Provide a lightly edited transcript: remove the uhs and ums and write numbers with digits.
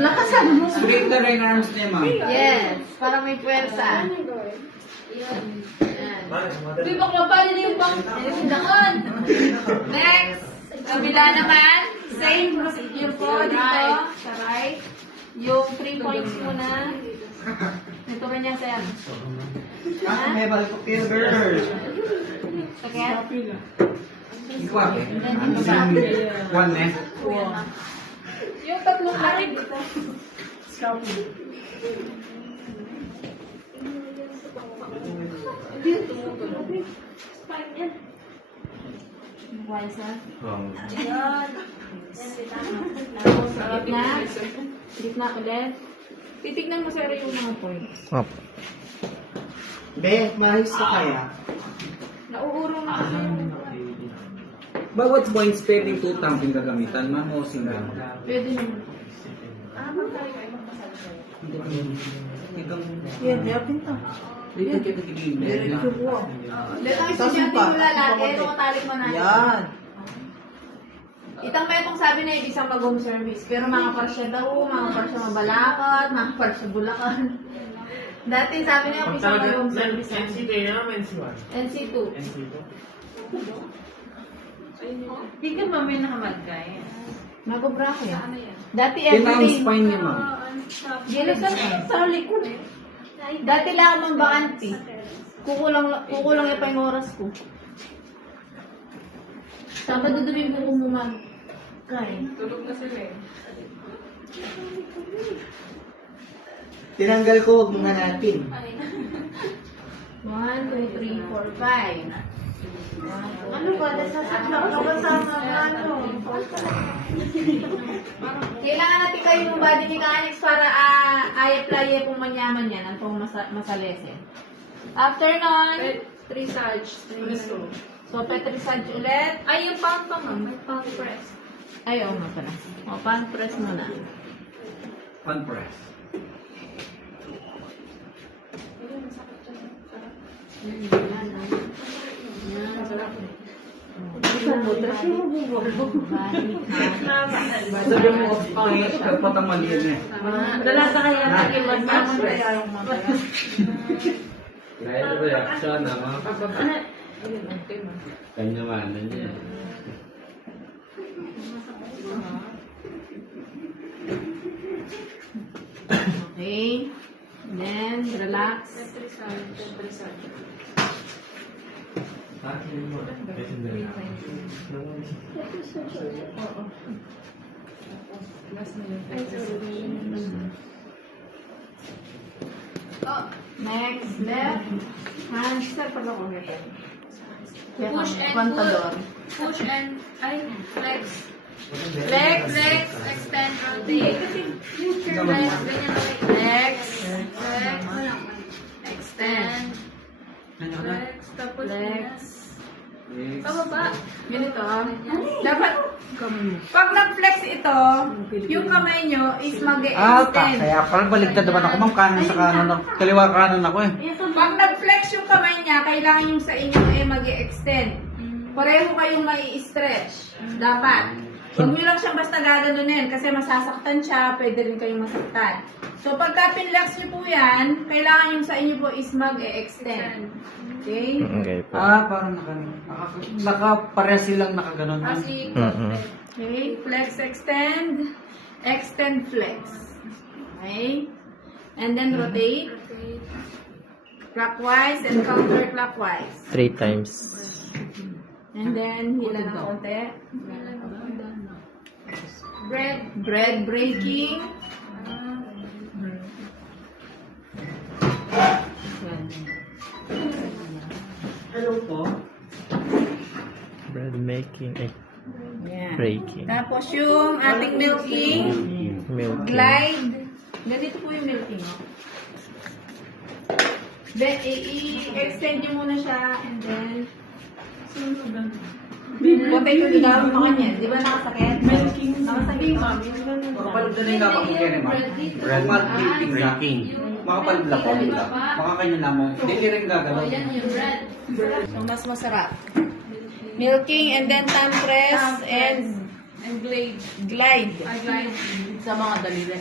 Lakasan mo. Straight na rin arms niya, ma'am. Yes, para may pwersa. Yan. Uy, bakla pa rin yung pang... Next, kabila naman, same procedure po dito, sa right. Yung 3 points muna. Ito rin yan, sir. May balik ko kayo, girl. Sakit? Ikaw, one eh. Yung tatlong lakid. Wiser. Yan. Gitna. Gitna ulit. Titignan mo, sir, yung mga points. Be, mahis ka kaya? Nauurong na kasi yung... Bawat points pwedeng tutang pinagagamitan, ma'am, o single? Pwede naman. Yan, pinta. Dito kita tigil. Let ang estudyante mo lalaki, tumatalik mo natin. Yan. Itang may itong sabi na ibig isang mag-home service. Pero mga parsya daw, mga parsya mabalakad, mga parsya bulakan. Dati sabi na yung isang mag-home service. NC2 yun naman, NC1. NC2. Di ka ba may nakamagkay? Magobra ko yan. Dati Yan ang everything. spine niya, ma'am. Gilisan sa likod. Dati lang ang bakanti. Kukulang pa yung oras ko. Dapat dudumin ko kumuman. Kaya. Tulog na sila eh. Tinanggal ko, wag muna natin. 1, 2, 3, 4, 5. Ano ba? Nasasaklap ka ba sa mga ano? Kailangan natin kayo ng body mechanics para ay-apply kung manyaman yan ang pong masalese. After nun, Trisage. so petrisage ulit. Ay, yung pang ma'am. May pang press. Ay, oo nga pala. O, pan press muna. Pan press. Sabi mo, pagpatamali yan eh. Dalasa kaya natin mag-press. Kaya ito reaction na mga kanyamanan niya. Okay. Then, relax. Next, left. Hamster pag ako nito. Push and Contador. Push and, ay, flex. Flex, extend, rotate. Flex, ganyan rotate. Flex. Flex, extend. Flex, tapos Flex. pababa. Ganito. Dapat, pag nag-flex ito, yung kamay nyo is mag-extend. Kaya pala baligtad naman ako, ma'am. Kanan sa kanan ako. Kaliwa kanan ako eh. Pag nag-flex yung kamay niya, kailangan yung sa inyo ay mag-extend. Pareho kayong mai-stretch. Dapat. Huwag nyo lang siyang basta gaganunin kasi masasaktan siya, pwede rin kayong masaktan. So pagka pinlex nyo po yan, kailangan yung sa inyo po is mag-extend. Okay? Okay po. Parang naka-pareha silang nakaganon. Kasi, Okay, flex, extend. Extend, flex. Okay? And then rotate. Clockwise and counterclockwise. 3 times. And then, hila ng konti. Bread breaking. Hello po. Bread making. Yan. Breaking. Tapos yung ating milking. Milking. Glide. Ganito po yung milking. Then, i-extend nyo muna siya and then potato dilaw mo kanya. Di ba nakasakit? Nakasakit. Makapalad na yung lapang kaya naman. Bread Breaking. breaking. Makapalad lapang nila. Makakanya naman. Hindi rin gagalaw. So, mas masarap. Milking and then thumb press and and glade. glide. Ay, glide. Sa mga daliri.